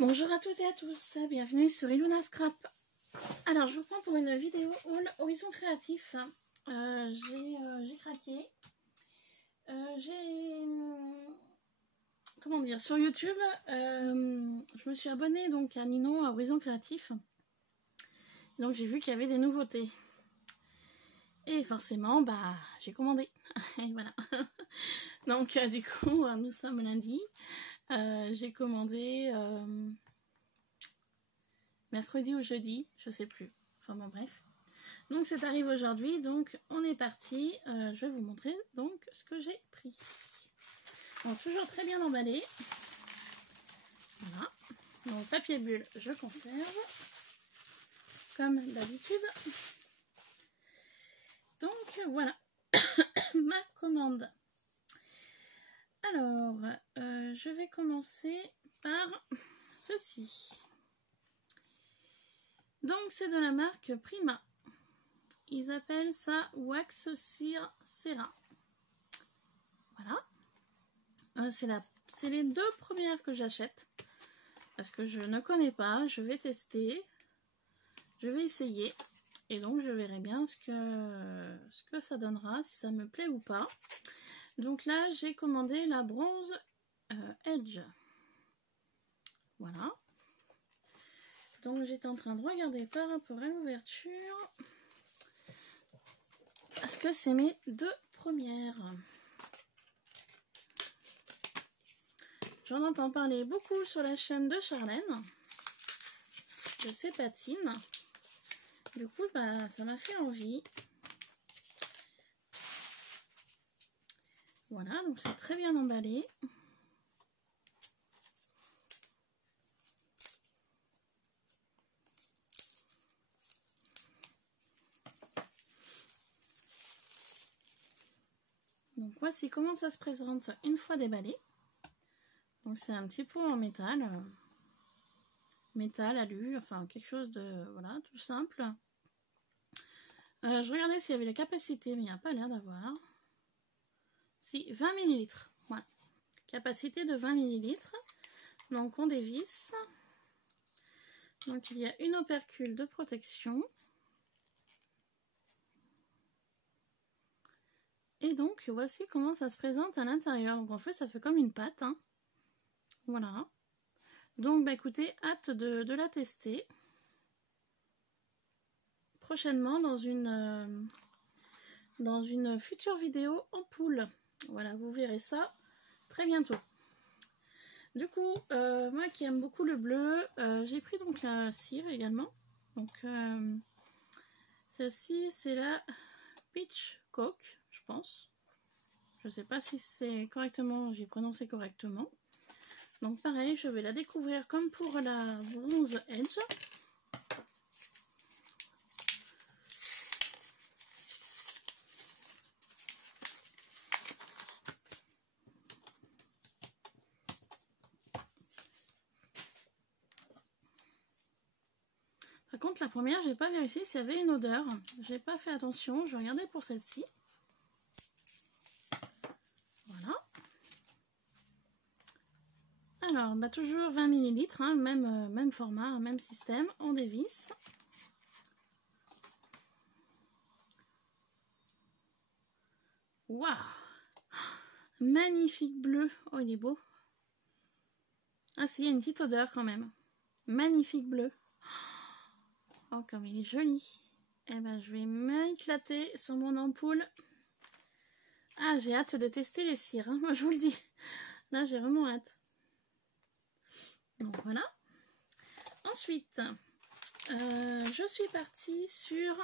Bonjour à toutes et à tous, bienvenue sur Iluna Scrap. Alors je vous prends pour une vidéo haul Horizon Créatif. J'ai craqué. Comment dire, sur YouTube, je me suis abonnée donc à Ninon, à Horizon Créatif. Donc j'ai vu qu'il y avait des nouveautés. Et forcément, bah j'ai commandé. Et voilà. Donc du coup, nous sommes lundi. J'ai commandé mercredi ou jeudi, je sais plus. Enfin bon, bref. Donc c'est arrivé aujourd'hui, donc on est parti. Je vais vous montrer donc ce que j'ai pris. Donc toujours très bien emballé. Voilà. Donc papier bulle, je conserve. Comme d'habitude. Donc voilà. Ma commande. Alors, je vais commencer par ceci. Donc c'est de la marque Prima. Ils appellent ça Wax Cera. Voilà. C'est les deux premières que j'achète. Parce que je ne connais pas. Je vais tester. Je vais essayer. Et donc je verrai bien ce que ça donnera. Si ça me plaît ou pas. Donc là j'ai commandé la bronze Edge. Voilà. Donc j'étais en train de regarder par rapport à l'ouverture. Parce que c'est mes deux premières. J'en entends parler beaucoup sur la chaîne de Charlène. De ses patines. Du coup, bah, ça m'a fait envie. Voilà, donc c'est très bien emballé. Donc voici comment ça se présente une fois déballé. Donc c'est un petit pot en métal. Métal, alu, enfin quelque chose de voilà, tout simple. Je regardais s'il y avait la capacité, mais il n'y a pas l'air d'avoir. Si, 20 ml. Voilà. Capacité de 20 ml. Donc on dévisse. Donc il y a une opercule de protection. Et donc voici comment ça se présente à l'intérieur. Donc en fait ça fait comme une pâte. Hein. Voilà. Donc bah écoutez, hâte de la tester. Prochainement dans une future vidéo en poule. Voilà, vous verrez ça très bientôt. Du coup, moi qui aime beaucoup le bleu, j'ai pris donc la cire également. Donc celle-ci c'est la Peach Coke, je pense. Je sais pas si c'est correctement, j'ai prononcé correctement. Donc pareil, je vais la découvrir comme pour la bronze Edge. Par contre, la première, j'ai pas vérifié s'il y avait une odeur. J'ai pas fait attention. Je regardais pour celle-ci. Voilà. Alors, bah, toujours 20 ml, hein, même format, même système. On dévisse. Waouh! Magnifique bleu. Oh, il est beau. Ah, si, il y a une petite odeur quand même. Magnifique bleu. Oh, comme il est joli. Eh ben, je vais m'éclater sur mon ampoule. Ah, j'ai hâte de tester les cires. Hein. Moi, je vous le dis. Là, j'ai vraiment hâte. Donc, voilà. Ensuite, je suis partie sur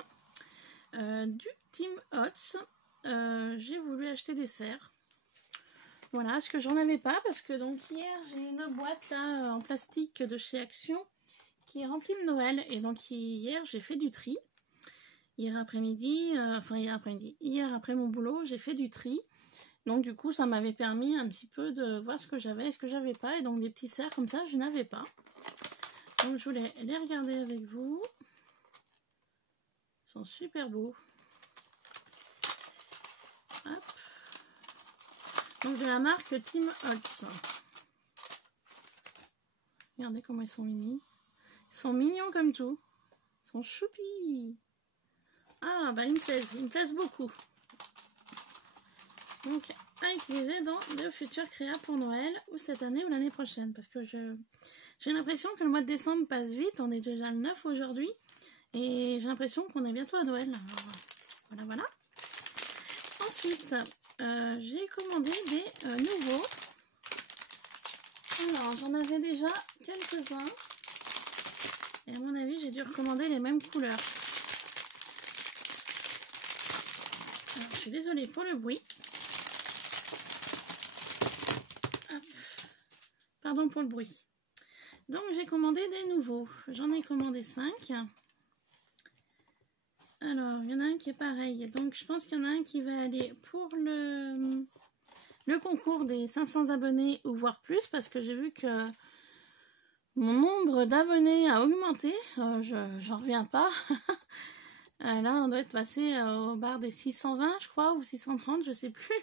du Tim Holtz. J'ai voulu acheter des serres. Voilà, ce que j'en avais pas parce que donc hier j'ai une boîte là en plastique de chez Action qui est remplie de Noël et donc hier j'ai fait du tri. Hier après-midi, hier après mon boulot, j'ai fait du tri. Donc du coup ça m'avait permis un petit peu de voir ce que j'avais et ce que j'avais pas. Et donc des petits serres comme ça je n'avais pas. Donc je voulais les regarder avec vous. Ils sont super beaux. Hop. Donc de la marque Tim Holtz. Regardez comment ils sont mimi. Ils sont mignons comme tout. Ils sont choupis. Ah, bah ils me plaisent beaucoup. Donc, à utiliser dans de futurs créas pour Noël, ou cette année ou l'année prochaine. Parce que j'ai l'impression que le mois de décembre passe vite. On est déjà le 9 aujourd'hui. Et j'ai l'impression qu'on est bientôt à Noël. Alors, voilà, voilà. Ensuite, j'ai commandé des nouveaux. Alors, j'en avais déjà quelques-uns. Et à mon avis, j'ai dû recommander les mêmes couleurs. Alors, je suis désolée pour le bruit. Hop. Pardon pour le bruit. Donc, j'ai commandé des nouveaux. J'en ai commandé 5. Alors, il y en a un qui est pareil. Donc, je pense qu'il y en a un qui va aller pour le concours des 500 abonnés ou voire plus. Parce que j'ai vu que mon nombre d'abonnés a augmenté. J'en reviens pas. Là, on doit être passé au bar des 620, je crois, ou 630, je sais plus.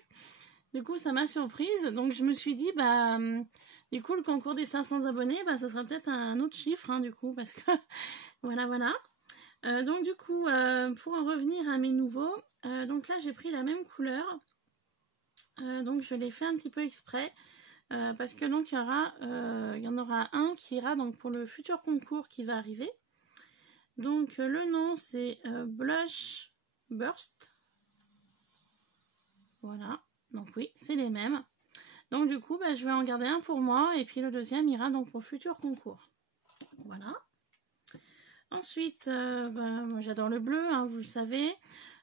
Du coup, ça m'a surprise. Donc, je me suis dit, bah, du coup, le concours des 500 abonnés, bah, ce sera peut-être un autre chiffre, hein, du coup, parce que, voilà, voilà. Donc, du coup, pour en revenir à mes nouveaux, donc là, j'ai pris la même couleur. Donc, je l'ai fait un petit peu exprès. Parce que donc, il y en aura un qui ira donc pour le futur concours qui va arriver. Donc, le nom, c'est Blush Burst. Voilà. Donc, oui, c'est les mêmes. Donc, du coup, bah, je vais en garder un pour moi. Et puis, le deuxième ira donc pour le futur concours. Voilà. Ensuite, moi, j'adore le bleu, hein, vous le savez.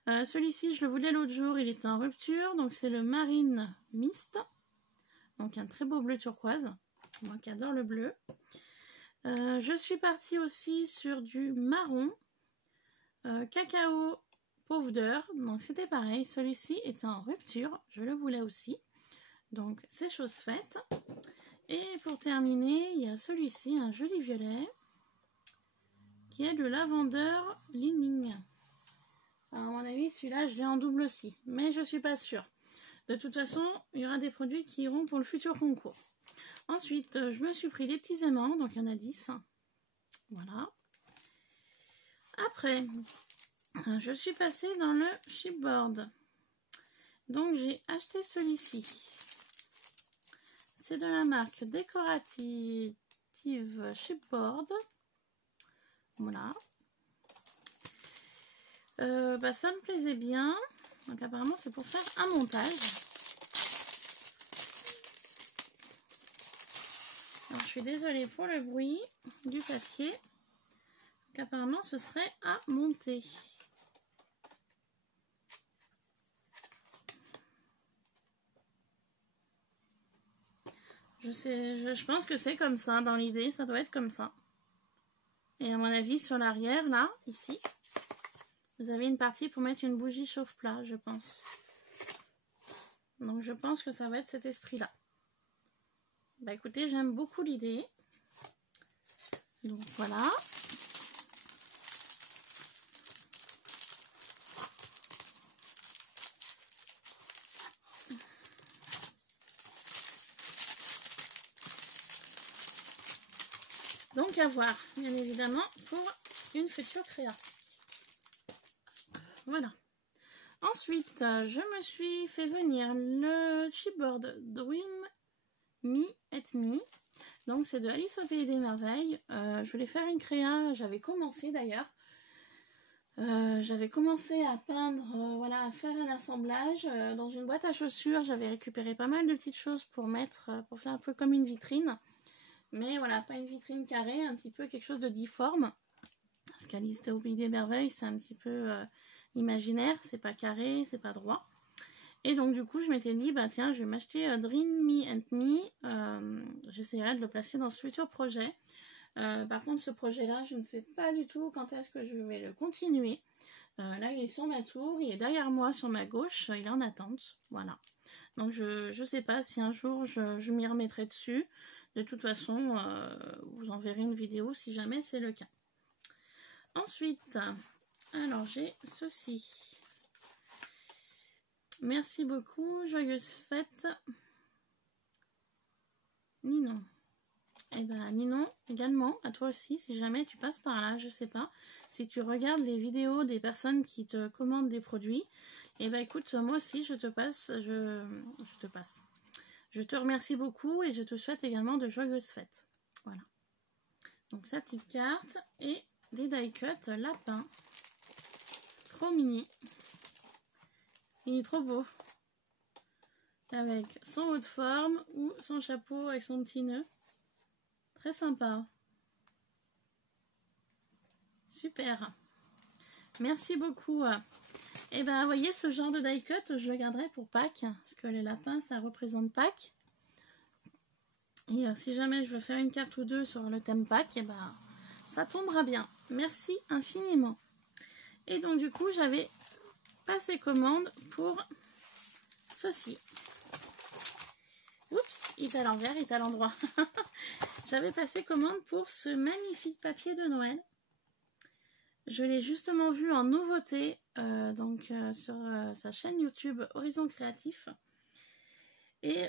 Celui-ci, je le voulais l'autre jour. Il était en rupture. Donc, c'est le Marine Mist. Donc, un très beau bleu turquoise. Moi qui adore le bleu. Je suis partie aussi sur du marron cacao powder. Donc c'était pareil, celui-ci était en rupture, je le voulais aussi. Donc c'est chose faite. Et pour terminer, il y a celui-ci, un joli violet, qui est le lavendeur lining. Alors à mon avis, celui-là, je l'ai en double aussi, mais je suis pas sûre. De toute façon, il y aura des produits qui iront pour le futur concours. Ensuite, je me suis pris des petits aimants, donc il y en a 10. Voilà. Après, je suis passée dans le chipboard. Donc, j'ai acheté celui-ci. C'est de la marque Décorative Chipboard. Voilà. Ça me plaisait bien. Donc, apparemment, c'est pour faire un montage. Alors, je suis désolée pour le bruit du papier. Donc, apparemment, ce serait à monter. Je pense que c'est comme ça. Dans l'idée, ça doit être comme ça. Et à mon avis, sur l'arrière, là, ici, vous avez une partie pour mettre une bougie chauffe-plat, je pense. Donc, je pense que ça va être cet esprit-là. Bah écoutez, j'aime beaucoup l'idée. Donc voilà. Donc à voir, bien évidemment, pour une future créa. Voilà. Ensuite, je me suis fait venir le chipboard Dream Me et Me. Donc c'est de Alice au Pays des Merveilles. Je voulais faire une créa, j'avais commencé d'ailleurs. J'avais commencé à peindre, voilà, à faire un assemblage dans une boîte à chaussures. J'avais récupéré pas mal de petites choses pour mettre, pour faire un peu comme une vitrine. Mais voilà, pas une vitrine carrée, un petit peu quelque chose de difforme. Parce qu'Alice au Pays des Merveilles, c'est un petit peu imaginaire, c'est pas carré, c'est pas droit. Et donc du coup, je m'étais dit, bah tiens, je vais m'acheter Dream Me and Me. J'essaierai de le placer dans ce futur projet. Par contre, ce projet-là, je ne sais pas du tout quand est-ce que je vais le continuer. Là, il est sur ma tour, il est derrière moi sur ma gauche, il est en attente. Voilà. Donc je ne sais pas si un jour je m'y remettrai dessus. De toute façon, vous en verrez une vidéo si jamais c'est le cas. Ensuite, alors j'ai ceci. Merci beaucoup, joyeuses fêtes. Ninon. Et ben Ninon, également, à toi aussi, si jamais tu passes par là, je sais pas. Si tu regardes les vidéos des personnes qui te commandent des produits, et ben écoute, moi aussi, je te remercie beaucoup et je te souhaite également de joyeuses fêtes. Voilà. Donc sa petite carte et des die cut lapin. Trop mini. Il est trop beau. Avec son haut de forme ou son chapeau avec son petit nœud. Très sympa. Super. Merci beaucoup. Et ben, vous voyez, ce genre de die cut, je le garderai pour Pâques. Parce que les lapins, ça représente Pâques. Et si jamais je veux faire une carte ou deux sur le thème Pâques, et ben, ça tombera bien. Merci infiniment. Et donc, du coup, j'avais passé commande pour ceci. Oups, il est à l'envers, il est à l'endroit. J'avais passé commande pour ce magnifique papier de Noël. Je l'ai justement vu en nouveauté sur sa chaîne YouTube Horizon Créatif. Et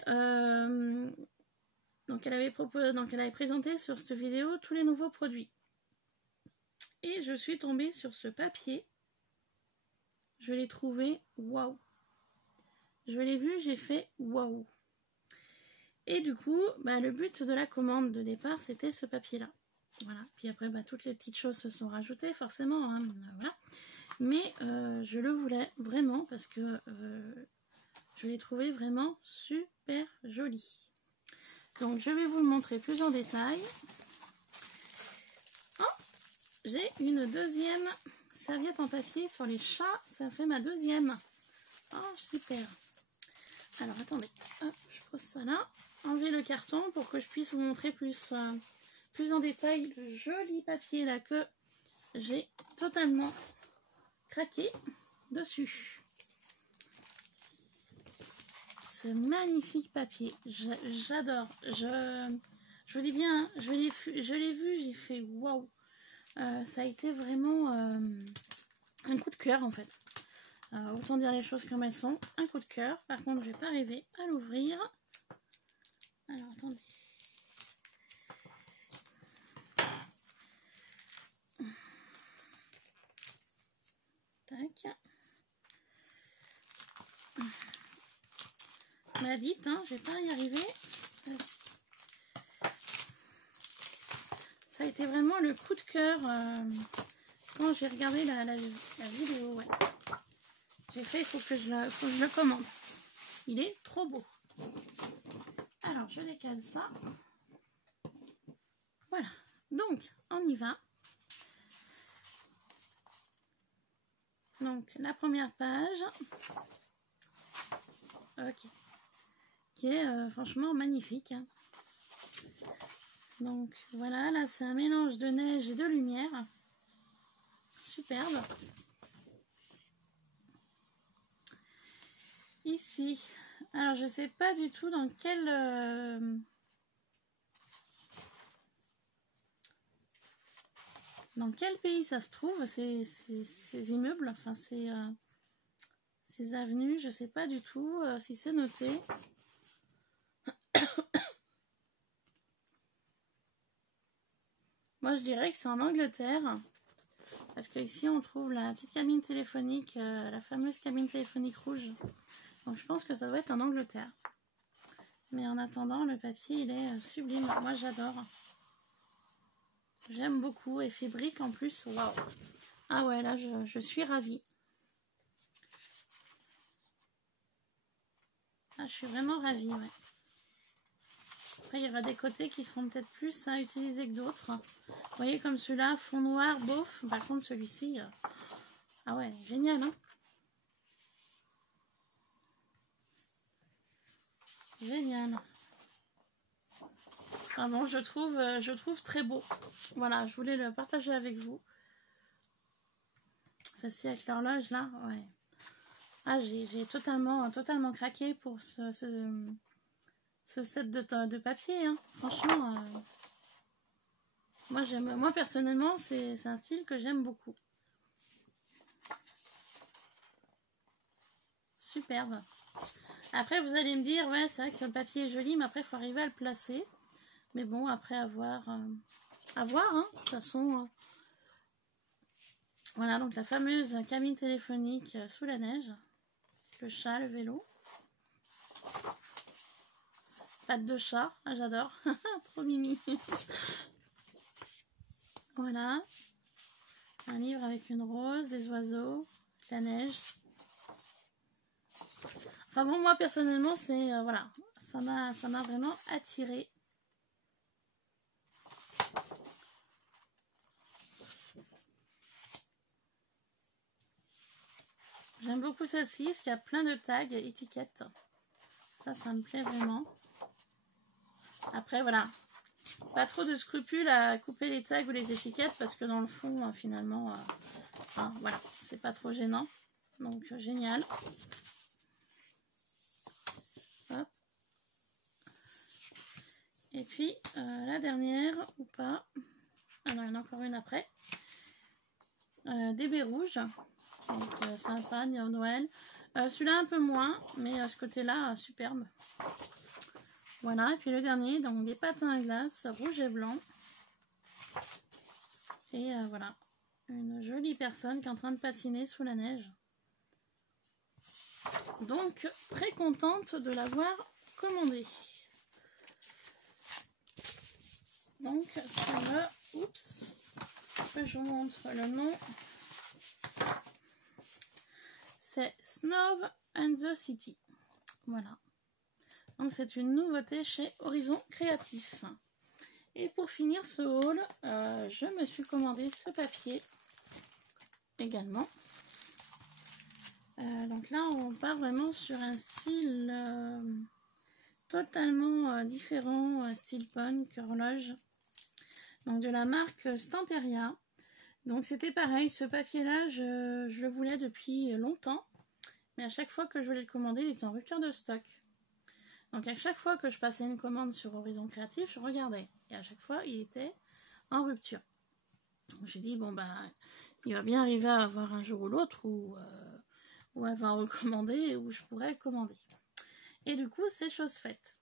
donc elle avait présenté sur cette vidéo tous les nouveaux produits. Et je suis tombée sur ce papier. Je l'ai trouvé waouh. Je l'ai vu, j'ai fait waouh. Et du coup, le but de la commande de départ, c'était ce papier-là. Voilà. Puis après, toutes les petites choses se sont rajoutées, forcément. Hein, voilà. Mais je le voulais vraiment parce que je l'ai trouvé vraiment super joli. Donc, je vais vous le montrer plus en détail. Oh, j'ai une deuxième serviette en papier sur les chats. Ça fait ma deuxième. Oh, super. Alors, attendez. Hop, je pose ça là. Enlever le carton pour que je puisse vous montrer plus en détail le joli papier là que j'ai totalement craqué dessus. Ce magnifique papier, j'adore. Je vous dis bien, hein, je l'ai vu, j'ai fait waouh. Ça a été vraiment un coup de cœur en fait. Autant dire les choses comme elles sont. Un coup de cœur. Par contre, je vais pas arriver à l'ouvrir. Alors, attendez. Tac. M'a dit, hein, je vais pas y arriver. Ça a été vraiment le coup de cœur quand j'ai regardé la vidéo. Ouais. J'ai fait, il faut que je le commande. Il est trop beau. Alors, je décale ça. Voilà. Donc, on y va. Donc, la première page. Ok. Qui est franchement magnifique. Hein. Donc, voilà. Là, c'est un mélange de neige et de lumière. Superbe. Ici. Alors, je sais pas du tout dans quel pays ça se trouve, ces immeubles, enfin ces avenues, je sais pas du tout si c'est noté. Moi je dirais que c'est en Angleterre, parce que ici on trouve la petite cabine téléphonique, la fameuse cabine téléphonique rouge. Donc je pense que ça doit être en Angleterre. Mais en attendant, le papier il est sublime, moi j'adore. J'aime beaucoup, effet brique en plus, waouh. Ah ouais, là je suis ravie. Ah, je suis vraiment ravie, ouais. Après, il y aura des côtés qui seront peut-être plus à utiliser que d'autres. Vous voyez, comme celui-là, fond noir, bof. Par contre, celui-ci, ah ouais, génial, hein. Génial. Ah bon, je trouve très beau. Voilà, je voulais le partager avec vous. Ceci avec l'horloge, là, ouais. Ah, j'ai totalement craqué pour ce set de papier, hein. Franchement, moi personnellement, c'est un style que j'aime beaucoup. Superbe. Après, vous allez me dire, ouais, c'est vrai que le papier est joli, mais après, il faut arriver à le placer. Mais bon, après avoir... à voir, hein, de toute façon... Voilà, donc la fameuse cabine téléphonique sous la neige. Le chat, le vélo. Patte de chat, ah, j'adore. Trop mimi. Voilà. Un livre avec une rose, des oiseaux, la neige. Enfin bon, moi personnellement, c'est... voilà, ça m'a vraiment attirée. J'aime beaucoup celle-ci, parce qu'il y a plein de tags, étiquettes. Ça me plaît vraiment. Après, voilà. Pas trop de scrupules à couper les tags ou les étiquettes, parce que dans le fond, finalement, enfin, voilà, c'est pas trop gênant. Donc, génial. Hop. Et puis, la dernière, ou pas. Ah non, il y en a encore une après. Des baies rouges. Donc, sympa, Noël. Celui-là un peu moins, mais ce côté-là, superbe. Voilà, et puis le dernier, donc des patins à glace, rouge et blanc. Et voilà, une jolie personne qui est en train de patiner sous la neige. Donc, très contente de l'avoir commandé. Donc, ça me... Oups, je vous montre le nom. C'est Snow and the City. Voilà. Donc c'est une nouveauté chez Horizon Créatif. Et pour finir ce haul, je me suis commandé ce papier également. Donc là on part vraiment sur un style totalement différent, style punk, horloge. Donc de la marque Stamperia. Donc c'était pareil, ce papier-là, je le voulais depuis longtemps. Mais à chaque fois que je voulais le commander, il était en rupture de stock. Donc à chaque fois que je passais une commande sur Horizon Créatif, je regardais. Et à chaque fois, il était en rupture. J'ai dit, bon bah, il va bien arriver à avoir un jour ou l'autre où elle va en recommander, où je pourrais commander. Et du coup, c'est chose faite.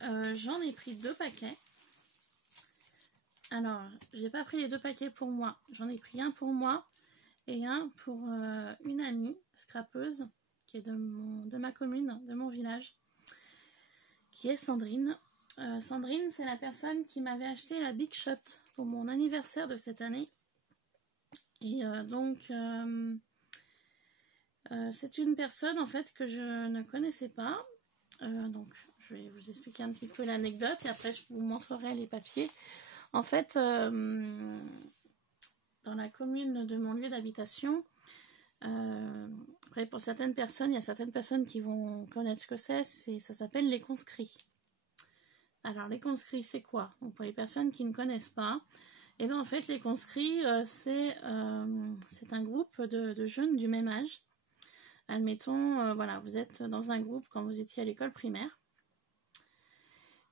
J'en ai pris 2 paquets. Alors, j'ai pas pris les 2 paquets pour moi. J'en ai pris un pour moi et un pour une amie scrapeuse qui est de ma commune, de mon village, qui est Sandrine. Sandrine, c'est la personne qui m'avait acheté la Big Shot pour mon anniversaire de cette année. Et donc, c'est une personne en fait que je ne connaissais pas. Donc, je vais vous expliquer un petit peu l'anecdote et après je vous montrerai les papiers. En fait, dans la commune de mon lieu d'habitation, après pour certaines personnes, il y a certaines personnes qui vont connaître ce que c'est, ça s'appelle les conscrits. Alors les conscrits c'est quoi? Donc pour les personnes qui ne connaissent pas, et bien en fait les conscrits c'est un groupe de jeunes du même âge. Admettons, voilà, vous êtes dans un groupe quand vous étiez à l'école primaire.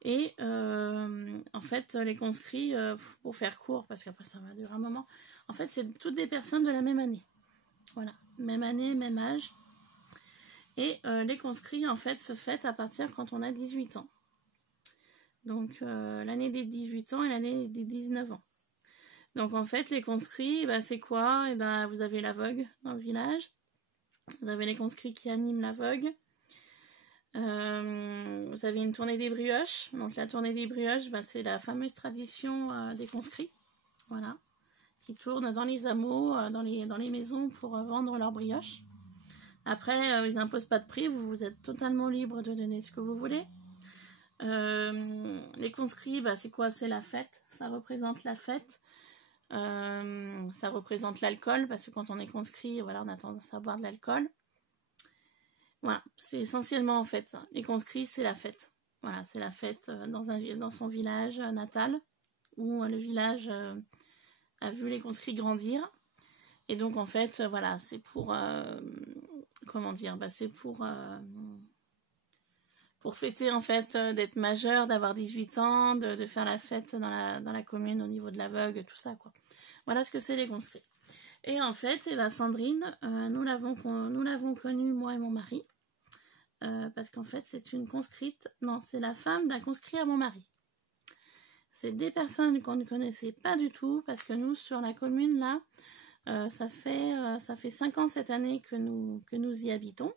Et en fait, les conscrits, pour faire court, parce qu'après ça va durer un moment, en fait, c'est toutes des personnes de la même année. Voilà, même année, même âge. Et les conscrits, en fait, se fêtent à partir quand on a 18 ans. Donc, l'année des 18 ans et l'année des 19 ans. Donc, en fait, les conscrits, bah, c'est quoi? Et bah, vous avez la vogue dans le village. Vous avez les conscrits qui animent la vogue. Vous avez une tournée des brioches. Donc la tournée des brioches, bah, c'est la fameuse tradition des conscrits, voilà, qui tournent dans les hameaux, dans les maisons pour vendre leurs brioches. Après, ils n'imposent pas de prix, vous êtes totalement libre de donner ce que vous voulez. Les conscrits, bah, c'est quoi? C'est la fête, ça représente la fête. Ça représente l'alcool, parce que quand on est conscrit, voilà, on a tendance à boire de l'alcool. Voilà, c'est essentiellement en fait ça. Les conscrits, c'est la fête. Voilà, c'est la fête dans son village natal, où le village a vu les conscrits grandir. Et donc en fait, voilà, c'est pour... comment dire, bah, c'est pour fêter en fait d'être majeur, d'avoir 18 ans, de faire la fête dans la commune au niveau de la vogue, tout ça quoi. Voilà ce que c'est les conscrits. Et en fait, eh ben, Sandrine, nous l'avons connue, moi et mon mari. Parce qu'en fait c'est une conscrite, non c'est la femme d'un conscrit à mon mari. c'est des personnes qu'on ne connaissait pas du tout, parce que nous, sur la commune, là, ça fait 5 ans cette année que nous y habitons.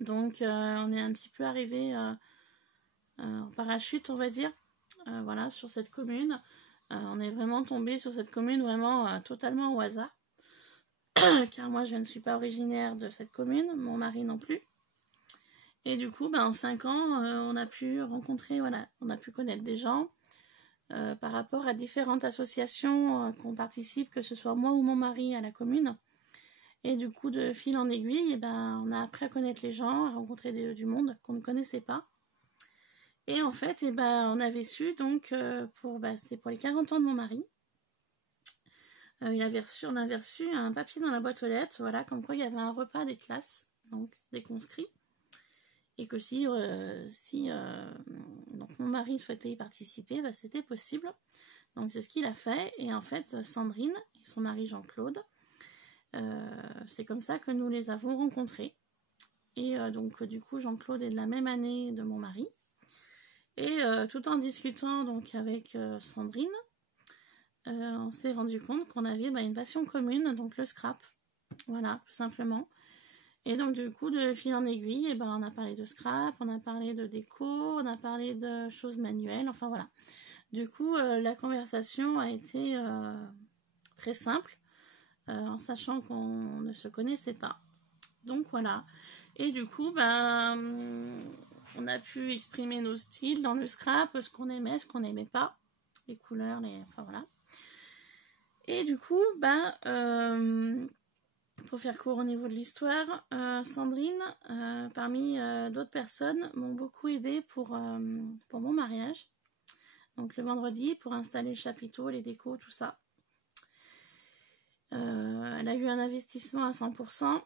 Donc, on est un petit peu arrivé en parachute, on va dire, voilà, sur cette commune. On est vraiment tombé sur cette commune vraiment totalement au hasard. Car moi, je ne suis pas originaire de cette commune, mon mari non plus. Et du coup, en 5 ans, on a pu rencontrer, voilà, on a pu connaître des gens par rapport à différentes associations qu'on participe, que ce soit moi ou mon mari à la commune. Et du coup, de fil en aiguille, on a appris à connaître les gens, à rencontrer du monde qu'on ne connaissait pas. Et en fait, on avait su, donc, c'était pour les 40 ans de mon mari. On avait reçu un papier dans la boîte aux lettres, voilà, comme quoi il y avait un repas des classes, donc des conscrits. Et que si donc mon mari souhaitait y participer, c'était possible. Donc c'est ce qu'il a fait. Et en fait, Sandrine et son mari Jean-Claude, c'est comme ça que nous les avons rencontrés. Et donc du coup, Jean-Claude est de la même année de mon mari. Et tout en discutant donc avec Sandrine, on s'est rendu compte qu'on avait une passion commune, donc le scrap. Voilà, tout simplement. Et donc du coup, de fil en aiguille, on a parlé de scrap, on a parlé de déco, on a parlé de choses manuelles, enfin voilà. Du coup, la conversation a été très simple, en sachant qu'on ne se connaissait pas. Donc voilà. Et du coup, on a pu exprimer nos styles dans le scrap, ce qu'on aimait, ce qu'on n'aimait pas, les couleurs, enfin voilà. Et du coup, pour faire court au niveau de l'histoire, Sandrine, parmi d'autres personnes, m'ont beaucoup aidé pour mon mariage. Donc le vendredi, pour installer le chapiteau, les décos, tout ça. Elle a eu un investissement à 100%,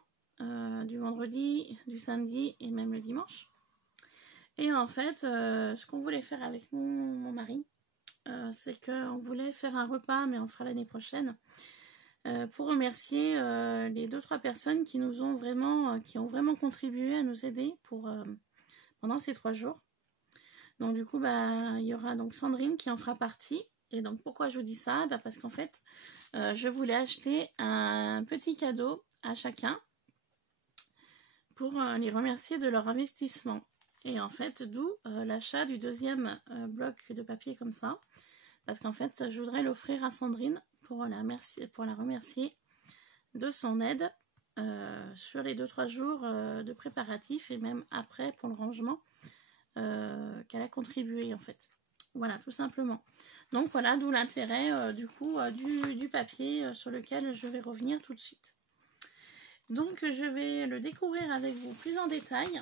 du vendredi, du samedi et même le dimanche. Et en fait, ce qu'on voulait faire avec mon mari, c'est qu'on voulait faire un repas, mais on fera l'année prochaine, pour remercier les 2-3 personnes qui ont vraiment contribué à nous aider pendant ces 3 jours. Donc du coup, il y aura donc Sandrine qui en fera partie. Et donc pourquoi je vous dis ça? Parce qu'en fait, je voulais acheter un petit cadeau à chacun pour les remercier de leur investissement. Et en fait, d'où l'achat du 2e bloc de papier comme ça. Parce qu'en fait, je voudrais l'offrir à Sandrine pour la remercier de son aide sur les 2-3 jours de préparatifs et même après pour le rangement qu'elle a contribué en fait. Voilà, tout simplement. Donc voilà, d'où l'intérêt du papier sur lequel je vais revenir tout de suite. Donc je vais le découvrir avec vous plus en détail.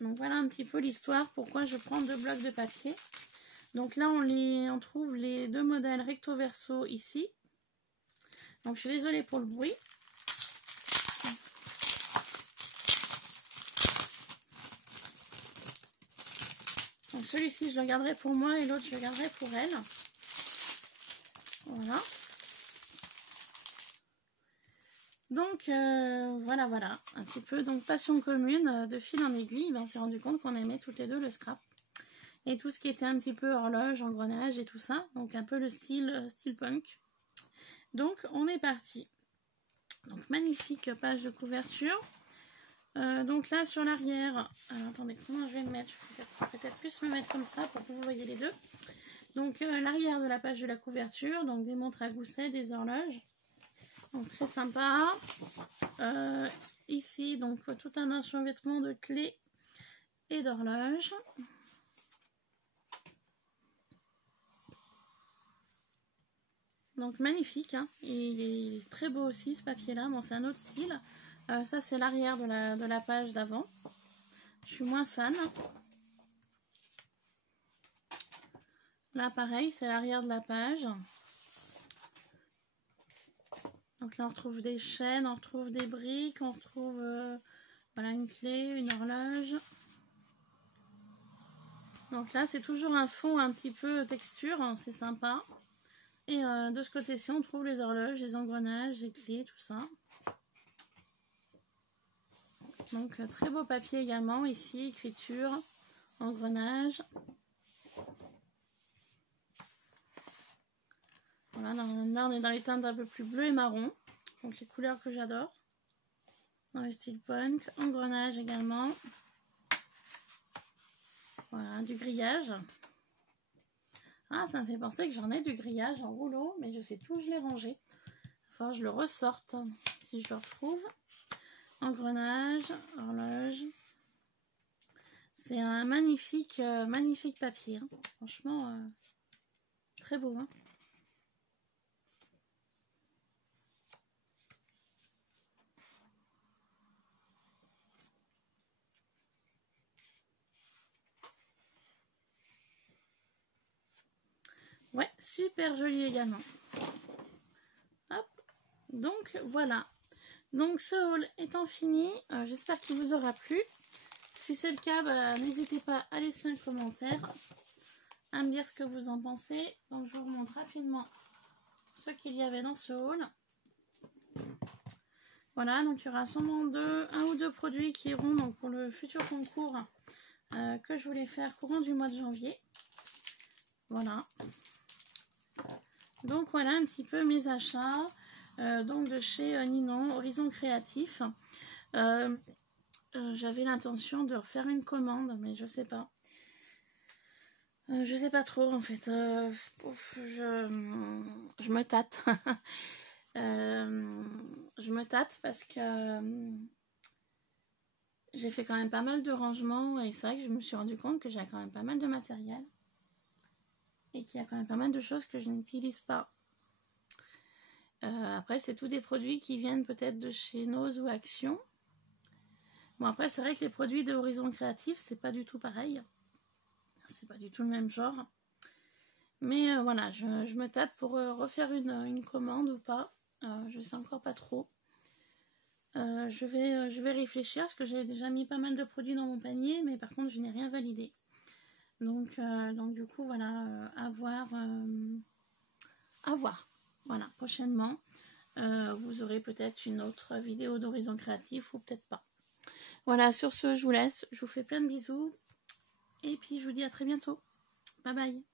Donc voilà un petit peu l'histoire, pourquoi je prends 2 blocs de papier. Donc là on trouve les 2 modèles recto verso ici. Donc je suis désolée pour le bruit. Donc celui-ci je le garderai pour moi et l'autre je le garderai pour elle. Voilà. Donc voilà, un petit peu donc passion commune, de fil en aiguille, on s'est rendu compte qu'on aimait toutes les deux le scrap. Et tout ce qui était un petit peu horloge, engrenage et tout ça, donc un peu le style punk. Donc on est parti. Donc magnifique page de couverture. Donc là sur l'arrière, attendez, comment je vais me mettre? Je vais peut-être plus me mettre comme ça pour que vous voyez les deux. Donc l'arrière de la page de la couverture, donc des montres à gousset, des horloges. Donc très sympa. Ici donc tout un enchevêtrement de clés et d'horloges. Donc magnifique, hein. Il est très beau aussi ce papier là. Bon, c'est un autre style. Ça c'est l'arrière de la page d'avant. Je suis moins fan. Là pareil, c'est l'arrière de la page. Donc là on retrouve des chaînes, on retrouve des briques, on retrouve voilà, une clé, une horloge. Donc là c'est toujours un fond un petit peu texture, hein, c'est sympa. Et de ce côté-ci on trouve les horloges, les engrenages, les clés, tout ça. Donc très beau papier également ici, écriture, engrenage. Voilà, là on est dans les teintes un peu plus bleu et marron. Donc les couleurs que j'adore. Dans le style punk. Engrenage également. Voilà, du grillage. Ah, ça me fait penser que j'en ai du grillage en rouleau, mais je sais plus où je l'ai rangé. Il va falloir que je le ressorte si je le retrouve. Engrenage, horloge. C'est un magnifique, magnifique papier. Hein. Franchement, très beau. Hein. Ouais, super joli également. Hop. Donc voilà. Donc ce haul étant fini, j'espère qu'il vous aura plu. Si c'est le cas, bah, n'hésitez pas à laisser un commentaire, à me dire ce que vous en pensez. Donc je vous remontre rapidement ce qu'il y avait dans ce haul. Voilà, donc il y aura sûrement un ou deux produits qui iront donc, pour le futur concours que je voulais faire courant du mois de janvier. Voilà. Donc voilà un petit peu mes achats donc de chez Ninon, Horizon Créatif. J'avais l'intention de refaire une commande, mais je sais pas. Je sais pas trop en fait. Je me tâte. Je me tâte parce que j'ai fait quand même pas mal de rangements et c'est vrai que je me suis rendu compte que j'ai quand même pas mal de matériel. Et qu'il y a quand même pas mal de choses que je n'utilise pas. Après, c'est tous des produits qui viennent peut-être de chez Nose ou Action. Bon, après, c'est vrai que les produits de Horizon Créatif, c'est pas du tout pareil. C'est pas du tout le même genre. Mais voilà, je me tâte pour refaire une commande ou pas. Je sais encore pas trop. Je vais réfléchir parce que j'avais déjà mis pas mal de produits dans mon panier, mais par contre, je n'ai rien validé. Donc du coup, voilà, à voir. Voilà, prochainement, vous aurez peut-être une autre vidéo d'Horizon Créatif ou peut-être pas. Voilà, sur ce, je vous laisse. Je vous fais plein de bisous. Et puis, je vous dis à très bientôt. Bye bye.